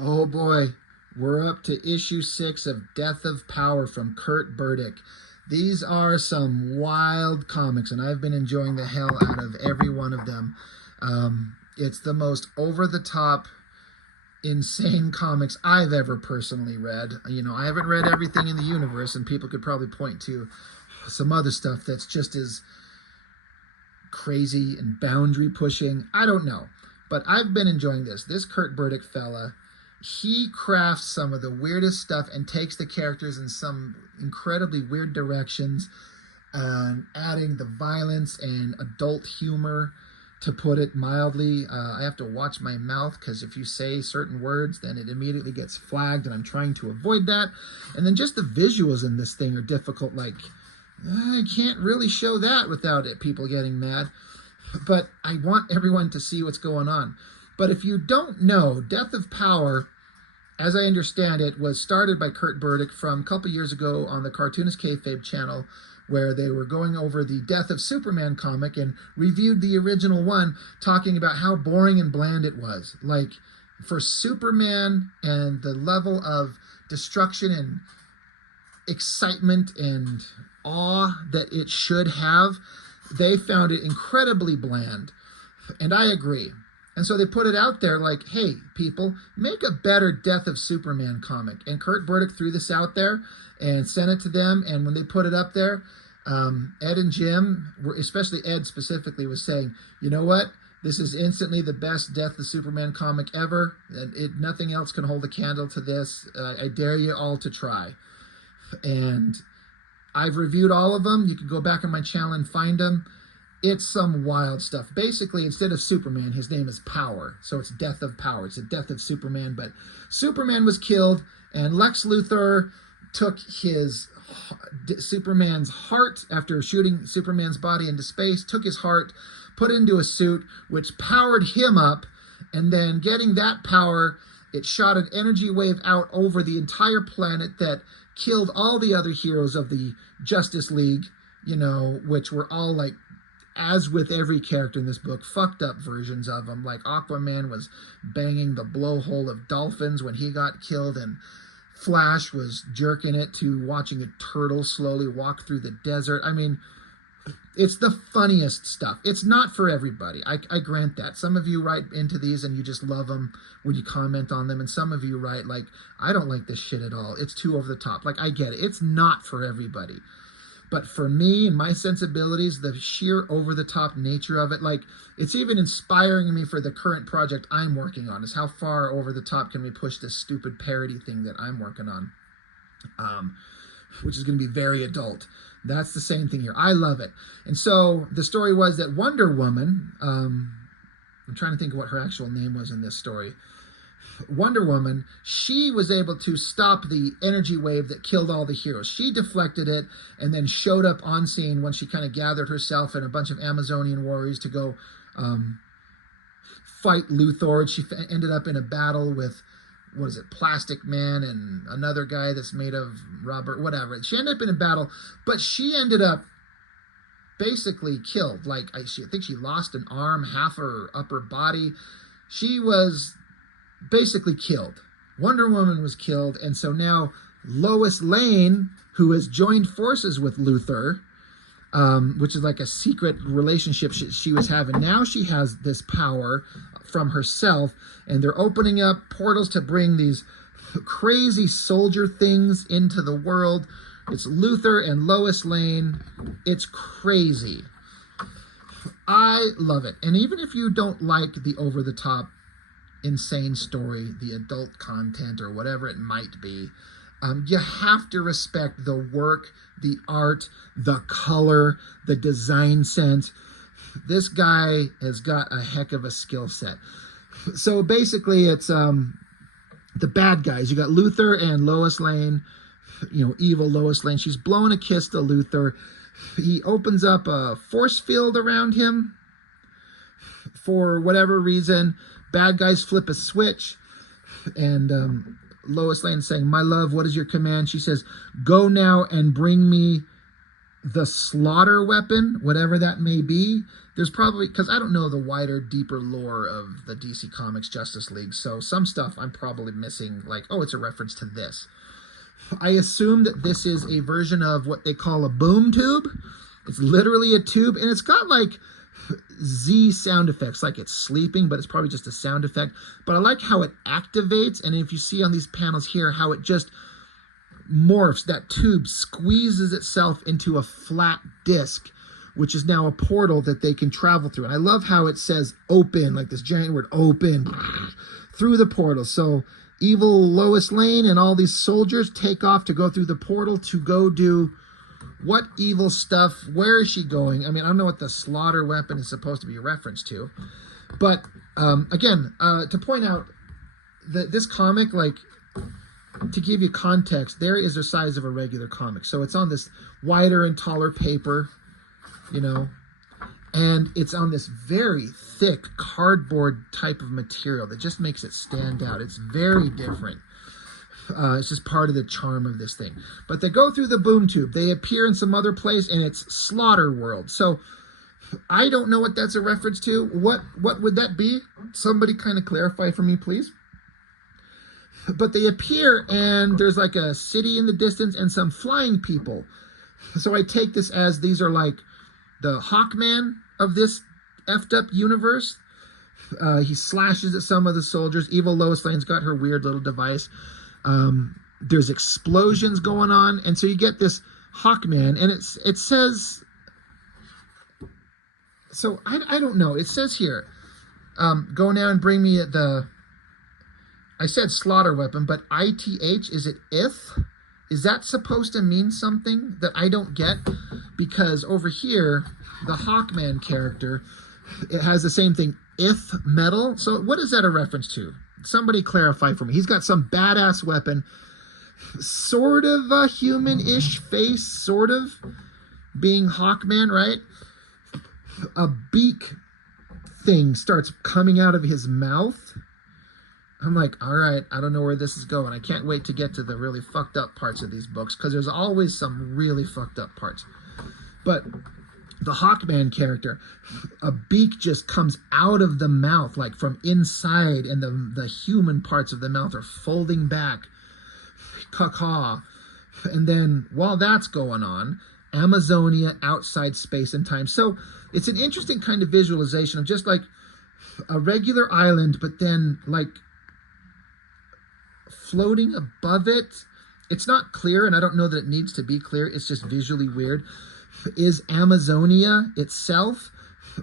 Oh boy, we're up to issue 6 of Death of Power from Kurt Burdick. These are some wild comics, and I've been enjoying the hell out of every one of them. It's the most over-the-top, insane comics I've ever personally read. You know, I haven't read everything in the universe, and people could probably point to some other stuff that's just as crazy and boundary pushing. I don't know. But I've been enjoying this. This Kurt Burdick fella, he crafts some of the weirdest stuff and takes the characters in some incredibly weird directions, adding the violence and adult humor, to put it mildly. I have to watch my mouth because if you say certain words, then it immediately gets flagged, and I'm trying to avoid that. And then just the visuals in this thing are difficult. Like, I can't really show that without people getting mad. But I want everyone to see what's going on. But if you don't know, Death of Power, as I understand it, was started by Kurt Burdick from a couple years ago on the Cartoonist Kayfabe channel, where they were going over the Death of Superman comic and reviewed the original one, talking about how boring and bland it was. Like, for Superman and the level of destruction and excitement and awe that it should have, they found it incredibly bland. And I agree. And so they put it out there like, hey, people, make a better Death of Superman comic. And Kurt Burdick threw this out there and sent it to them. And when they put it up there, Ed and Jim, especially Ed specifically, was saying, you know what? This is instantly the best Death of Superman comic ever. And nothing else can hold a candle to this. I dare you all to try. And I've reviewed all of them. You can go back on my channel and find them. It's some wild stuff. Basically, instead of Superman, his name is Power. So it's Death of Power. It's a Death of Superman. But Superman was killed, and Lex Luthor took Superman's heart after shooting Superman's body into space, took his heart, put it into a suit, which powered him up, and then getting that power, it shot an energy wave out over the entire planet that killed all the other heroes of the Justice League, you know, which were all like, as with every character in this book, fucked up versions of them. Like Aquaman was banging the blowhole of dolphins when he got killed, and Flash was jerking it to watching a turtle slowly walk through the desert. I mean, it's the funniest stuff. It's not for everybody. I grant that. Some of you write into these and you just love them when you comment on them. And some of you write like, I don't like this shit at all. It's too over the top. Like, I get it. It's not for everybody. But for me and my sensibilities, the sheer over-the-top nature of it, like, it's even inspiring me for the current project I'm working on, is how far over the top can we push this stupid parody thing that I'm working on, which is going to be very adult. That's the same thing here. I love it. And so the story was that Wonder Woman, I'm trying to think of what her actual name was in this story, Wonder Woman, she was able to stop the energy wave that killed all the heroes. She deflected it and then showed up on scene when she kind of gathered herself and a bunch of Amazonian warriors to go fight Luthor. She ended up in a battle with, what is it, Plastic Man and another guy that's made of rubber, whatever. She ended up in a battle, but she ended up basically killed. Like, I think she lost an arm, half her upper body. She was basically killed. Wonder Woman was killed, and so now Lois Lane, who has joined forces with Luthor, which is like a secret relationship she was having, now she has this power from herself, and they're opening up portals to bring these crazy soldier things into the world. It's Luthor and Lois Lane. It's crazy. I love it. And even if you don't like the over-the-top insane story, the adult content, or whatever it might be, you have to respect the work, the art, the color, the design sense. This guy has got a heck of a skill set. So basically it's the bad guys. You got Luthor and Lois Lane, you know, evil Lois Lane. She's blowing a kiss to Luthor. He opens up a force field around him for whatever reason. Bad guys flip a switch, and Lois Lane saying, "My love, what is your command?" She says, "Go now and bring me the slaughter weapon, whatever that may be. There's probably, because I don't know the wider, deeper lore of the DC Comics Justice League, so some stuff I'm probably missing, like, oh, it's a reference to this. I assume that this is a version of what they call a boom tube. It's literally a tube, and it's got like Z sound effects, like it's sleeping, but it's probably just a sound effect. But I like how it activates, and if you see on these panels here, how it just morphs, that tube squeezes itself into a flat disc, which is now a portal that they can travel through. And I love how it says open, like this giant word open, through the portal. So evil Lois Lane and all these soldiers take off to go through the portal to go do what evil stuff? Where is she going? I mean, I don't know what the slaughter weapon is supposed to be a reference to. But again, to point out that this comic, like, to give you context, there is the size of a regular comic. So it's on this wider and taller paper, you know, and it's on this very thick cardboard type of material that just makes it stand out. It's very different. It's just part of the charm of this thing. But they go through the boom tube. They appear in some other place, and it's Slaughter World. So I don't know what that's a reference to. What would that be? Somebody kind of clarify for me, please. But they appear, and there's like a city in the distance and some flying people. So I take this as these are like the Hawkman of this effed up universe. He slashes at some of the soldiers. Evil Lois Lane's got her weird little device. There's explosions going on, and so you get this Hawkman, and it says, so I don't know. It says here, go now and bring me I said slaughter weapon, but ITH, is it if? Is that supposed to mean something that I don't get? Because over here, the Hawkman character, it has the same thing, if metal. So what is that a reference to? Somebody clarify for me. He's got some badass weapon, sort of a human-ish face, sort of being Hawkman, right? A beak thing starts coming out of his mouth. I'm like, all right, I don't know where this is going. I can't wait to get to the really fucked up parts of these books, because there's always some really fucked up parts. But the Hawkman character, a beak just comes out of the mouth, like from inside, and the human parts of the mouth are folding back. Caw. And then while that's going on, Amazonia, outside space and time. So it's an interesting kind of visualization of just like a regular island, but then like floating above it. It's not clear, and I don't know that it needs to be clear. It's just visually weird. Is Amazonia itself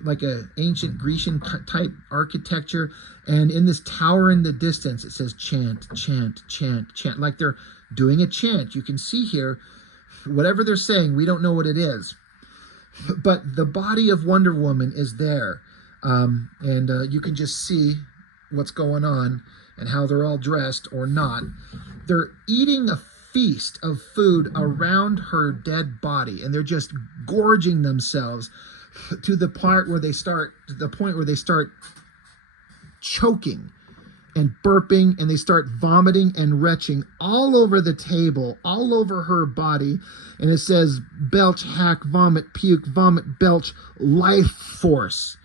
like a ancient Grecian type architecture? And in this tower in the distance, it says chant, chant, chant, chant, like they're doing a chant. You can see here, whatever they're saying, we don't know what it is. But the body of Wonder Woman is there. And you can just see what's going on and how they're all dressed or not. They're eating a feast of food around her dead body, and they're just gorging themselves to the point where they start choking and burping, and they start vomiting and retching all over the table, all over her body. And it says belch, hack, vomit, puke, vomit, belch, life force.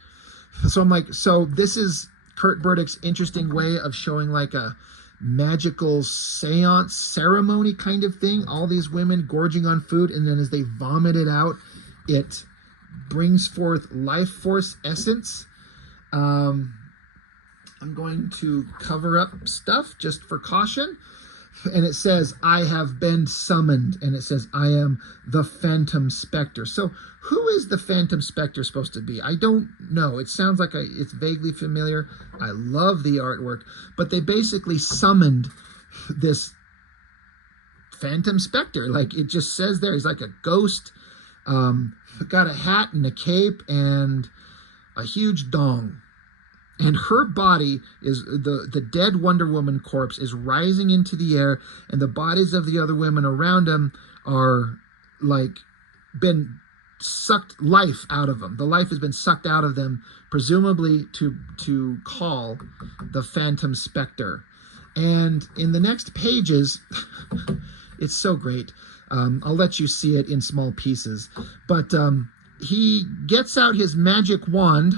So I'm like, so this is Kurt Burdick's interesting way of showing like a magical seance ceremony kind of thing. All these women gorging on food, and then as they vomit it out, it brings forth life force essence. I'm going to cover up stuff just for caution. And it says, I have been summoned. And it says, I am the Phantom Spectre. So who is the Phantom Spectre supposed to be? I don't know. It sounds like it's vaguely familiar. I love the artwork. But they basically summoned this Phantom Spectre. Like it just says there, he's like a ghost. Got a hat and a cape and a huge dong. And her body is, the dead Wonder Woman corpse is rising into the air, and the bodies of the other women around them are like been sucked life out of them. The life has been sucked out of them, presumably to call the Phantom Spectre. And in the next pages, it's so great. I'll let you see it in small pieces. But he gets out his magic wand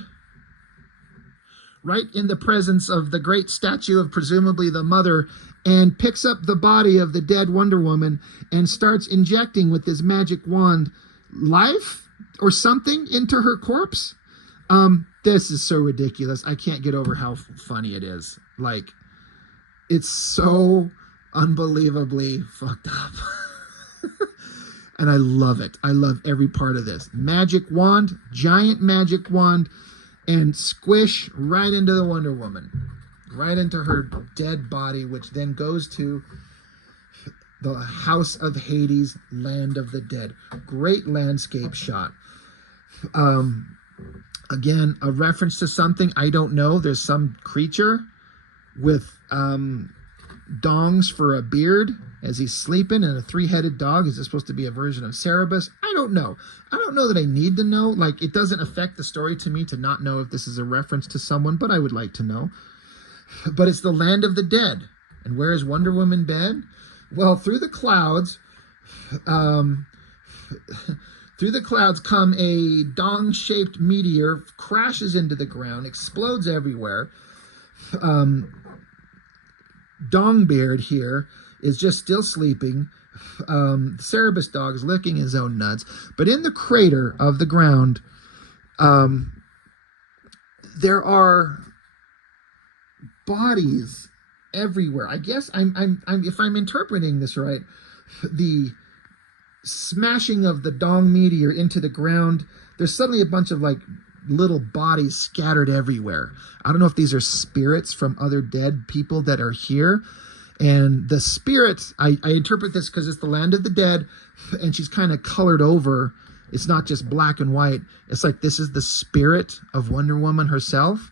right in the presence of the great statue of presumably the mother, and picks up the body of the dead Wonder Woman and starts injecting with this magic wand life or something into her corpse. This is so ridiculous. I can't get over how funny it is. Like, it's so unbelievably fucked up. And I love it. I love every part of this. Magic wand, giant magic wand, and squish right into the Wonder Woman. Right into her dead body, which then goes to the House of Hades, Land of the Dead. Great landscape shot. Again, a reference to something I don't know. There's some creature with dongs for a beard as he's sleeping, and a three-headed dog. Is this supposed to be a version of Cerberus? I don't know. I don't know that I need to know. Like, it doesn't affect the story to me to not know if this is a reference to someone, but I would like to know. But it's the Land of the Dead. And where is Wonder Woman bed? Well, through the clouds, come a dong-shaped meteor, crashes into the ground, explodes everywhere. Dongbeard here is just still sleeping. The Cerberus dog is licking his own nuts. But in the crater of the ground, there are bodies everywhere. I guess if I'm interpreting this right, the smashing of the Dong meteor into the ground, there's suddenly a bunch of like little bodies scattered everywhere. I don't know if these are spirits from other dead people that are here. And the spirits, I interpret this because it's the Land of the Dead, and she's kind of colored over. It's not just black and white. It's like this is the spirit of Wonder Woman herself.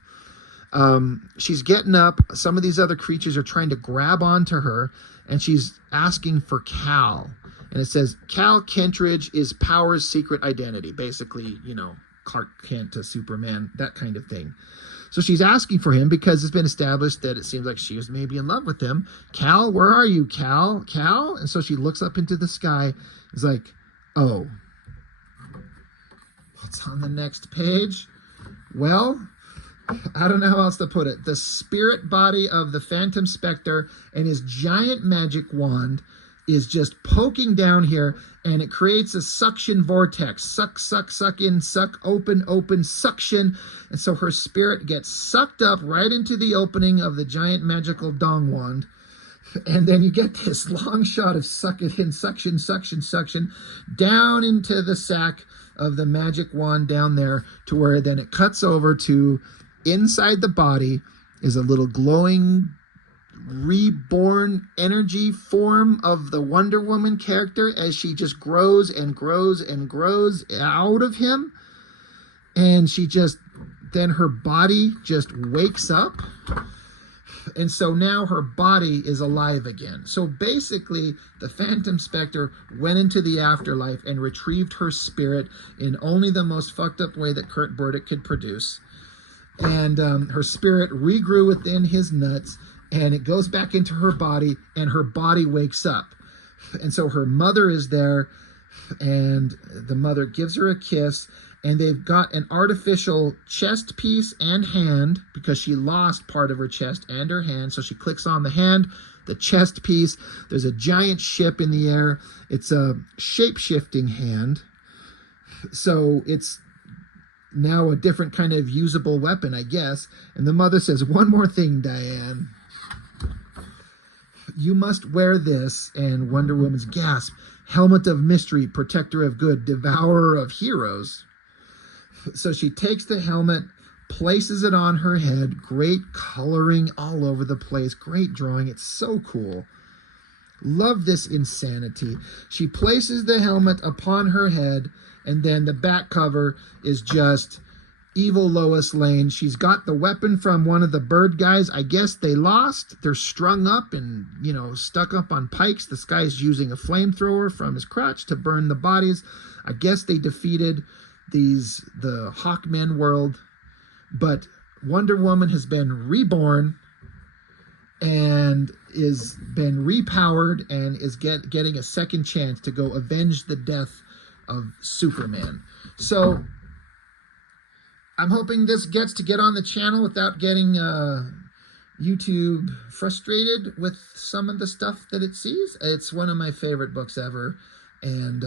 She's getting up. Some of these other creatures are trying to grab onto her, and she's asking for Cal. And it says, Cal Kentridge is Power's secret identity. Basically, you know, Clark Kent to Superman, that kind of thing. So she's asking for him because it's been established that it seems like she was maybe in love with him. Cal, where are you, Cal? Cal? And so she looks up into the sky. It's like, oh. What's on the next page? Well, I don't know how else to put it. The spirit body of the Phantom Spectre and his giant magic wand is just poking down here, and it creates a suction vortex. Suck, suck, suck in, suck, open, open, suction. And so her spirit gets sucked up right into the opening of the giant magical Dong wand. And then you get this long shot of suck it in, suction, suction, suction, down into the sack of the magic wand down there, to where then it cuts over to inside the body is a little glowing reborn energy form of the Wonder Woman character as she just grows and grows and grows out of him. And she just, then her body just wakes up. And so now her body is alive again. So basically, the Phantom Spectre went into the afterlife and retrieved her spirit in only the most fucked up way that Kurt Burdick could produce. And her spirit regrew within his nuts, and it goes back into her body, and her body wakes up. And so her mother is there, and the mother gives her a kiss, and they've got an artificial chest piece and hand, because she lost part of her chest and her hand. So she clicks on the hand, the chest piece. There's a giant ship in the air. It's a shape-shifting hand. So it's now a different kind of usable weapon, I guess. And the mother says, "One more thing, Diane. You must wear this." And Wonder Woman's gasp, "Helmet of mystery, protector of good, devourer of heroes." So she takes the helmet, places it on her head. Great coloring all over the place. Great drawing. It's so cool. Love this insanity. She places the helmet upon her head, and then the back cover is just evil Lois Lane. She's got the weapon from one of the bird guys. I guess they lost. They're strung up and, you know, stuck up on pikes. This guy's using a flamethrower from his crotch to burn the bodies. I guess they defeated the Hawkmen world. But Wonder Woman has been reborn. and is been repowered and is getting a second chance to go avenge the death of Superman. So I'm hoping this gets to get on the channel without getting YouTube frustrated with some of the stuff that it sees. It's one of my favorite books ever, and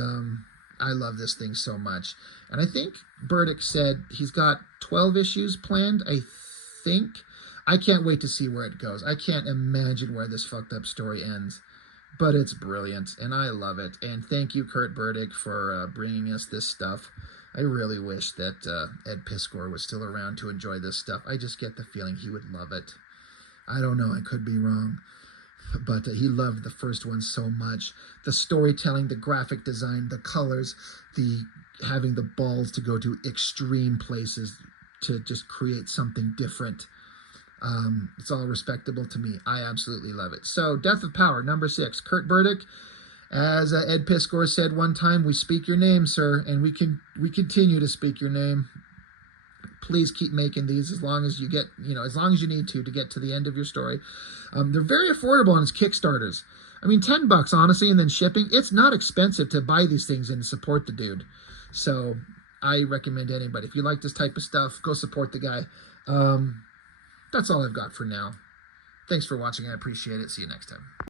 I love this thing so much. And I think Burdick said he's got 12 issues planned, I think. I can't wait to see where it goes. I can't imagine where this fucked up story ends. But it's brilliant, and I love it. And thank you, Kurt Burdick, for bringing us this stuff. I really wish that Ed Piskor was still around to enjoy this stuff. I just get the feeling he would love it. I don't know, I could be wrong. But he loved the first one so much. The storytelling, the graphic design, the colors, the having the balls to go to extreme places to just create something different. It's all respectable to me. I absolutely love it. So, Death of Power, number 6. Kurt Burdick. As Ed Piskor said one time, we speak your name, sir, and we continue to speak your name. Please keep making these as long as you get, as long as you need to get to the end of your story. They're very affordable on his Kickstarters. I mean, $10, honestly, and then shipping. It's not expensive to buy these things and support the dude. So I recommend anybody. If you like this type of stuff, go support the guy. That's all I've got for now. Thanks for watching. I appreciate it. See you next time.